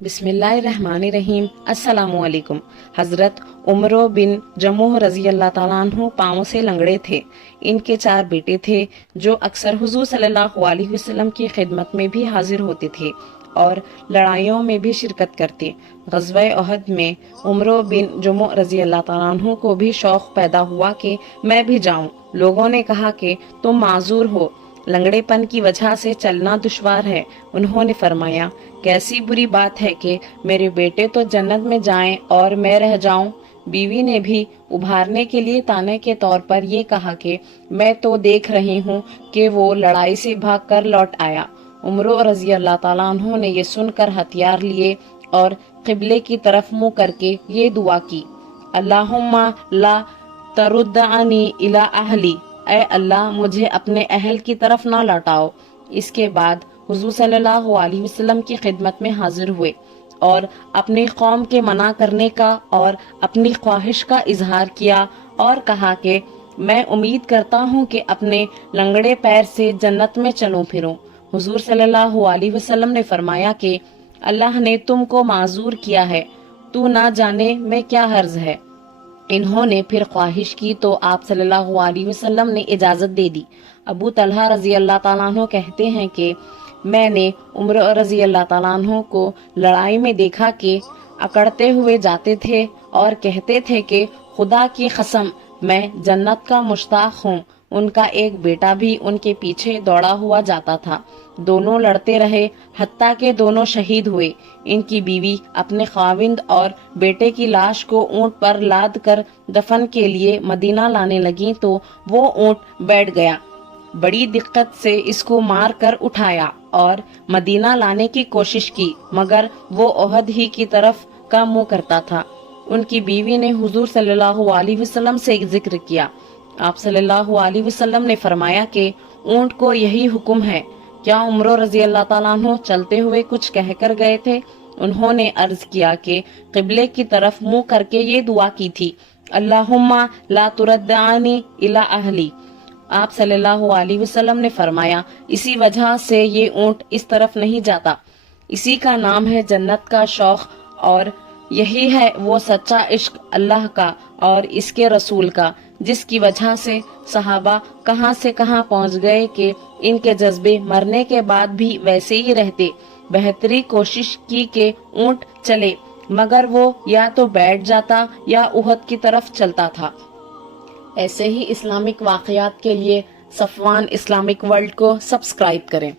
बिस्मिल्लाहिर्रहमानिर्रहीम। अस्सलामु अलैकुम। हजरत उमरो बिन जमूह रजी अल्लाह ताला अन्हु पाँवों से लंगड़े थे। इनके 4 बेटे थे जो अक्सर हुजूर सल्लल्लाहु अलैहि वसल्लम की खिदमत में भी हाजिर होते थे और लड़ाइयों में भी शिरकत करते। ग़ज़वा उहद में उमरो बिन जमूह रजी अल्लाह ताला अन्हु को भी शौक पैदा हुआ कि मैं भी जाऊं। लोगों ने कहा कि तुम माजूर हो, लंगड़ेपन की वजह से चलना दुश्वार है। उन्होंने फरमाया, कैसी बुरी बात है कि मेरे बेटे तो जन्नत में जाएं और मैं रह जाऊं। बीवी ने भी उभारने के लिए ताने के तौर पर ये कहा कि मैं तो देख रही हूँ कि वो लड़ाई से भागकर लौट आया। उमर रजी अल्लाह ताला अन्हु ने ये सुनकर हथियार लिए और क़िबले की तरफ मुंह करके ये दुआ की, अल्लाहुम्मा ला तरुद्दानी इला अहली, ऐ अल्लाह मुझे अपने अहल की तरफ ना लौटाओ। इसके बाद हुजूर सल्लल्लाहु अलैहि वसल्लम की खिदमत में हाजिर हुए और अपनी कौम के मना करने का और अपनी ख्वाहिश का इजहार किया और कहा कि मैं उम्मीद करता हूँ कि अपने लंगड़े पैर से जन्नत में चलूं फिरूं। हुजूर सल्लल्लाहु अलैहि वसल्लम ने फरमाया कि अल्लाह ने तुमको माजूर किया है, तू ना जाने में क्या हर्ज है। इन्होंने फिर ख्वाहिश की तो आप सल्लल्लाहु अलैहि वसल्लम ने इजाजत दे दी। अबू तलहा रजी अल्लाह ताला अन्हु कहते हैं कि मैंने उमर रजी अल्लाह ताला अन्हु को लड़ाई में देखा कि अकड़ते हुए जाते थे और कहते थे कि खुदा की कसम मैं जन्नत का मुश्ताक हूँ। उनका एक बेटा भी उनके पीछे दौड़ा हुआ जाता था। दोनों लड़ते रहे हत्ता के दोनों शहीद हुए। इनकी बीवी अपने खाविंद और बेटे की लाश को ऊंट पर लाद कर दफन के लिए मदीना लाने लगी तो वो ऊंट बैठ गया। बड़ी दिक्कत से इसको मार कर उठाया और मदीना लाने की कोशिश की, मगर वो ओहद ही की तरफ का मुंह करता था। उनकी बीवी ने हुजूर सल्लल्लाहु अलैहि वसल्लम से जिक्र किया। आप सल्लल्लाहु अलैहि वसल्लम ने फरमाया कि ऊंट को यही हुक्म है। क्या उमर रजी अल्लाह ताला अन्हु चलते हुए कुछ कहकर गए थे? उन्होंने अर्ज किया कि क़िबले की तरफ मुंह करके ये दुआ की थी, अल्लाहुम्मा ला तुरद्दानी इला अहली। आप सल्लल्लाहु अलैहि वसल्लम ने फरमाया, इसी वजह से ये ऊंट इस तरफ नहीं जाता। इसी का नाम है जन्नत का शौक और यही है वो सच्चा इश्क अल्लाह का और इसके रसूल का, जिसकी वजह से सहाबा कहां से कहां पहुंच गए कि इनके जज्बे मरने के बाद भी वैसे ही रहते। बेहतरी कोशिश की कि ऊंट चले, मगर वो या तो बैठ जाता या उहद की तरफ चलता था। ऐसे ही इस्लामिक वाक़यात के लिए सफ़वान इस्लामिक वर्ल्ड को सब्सक्राइब करें।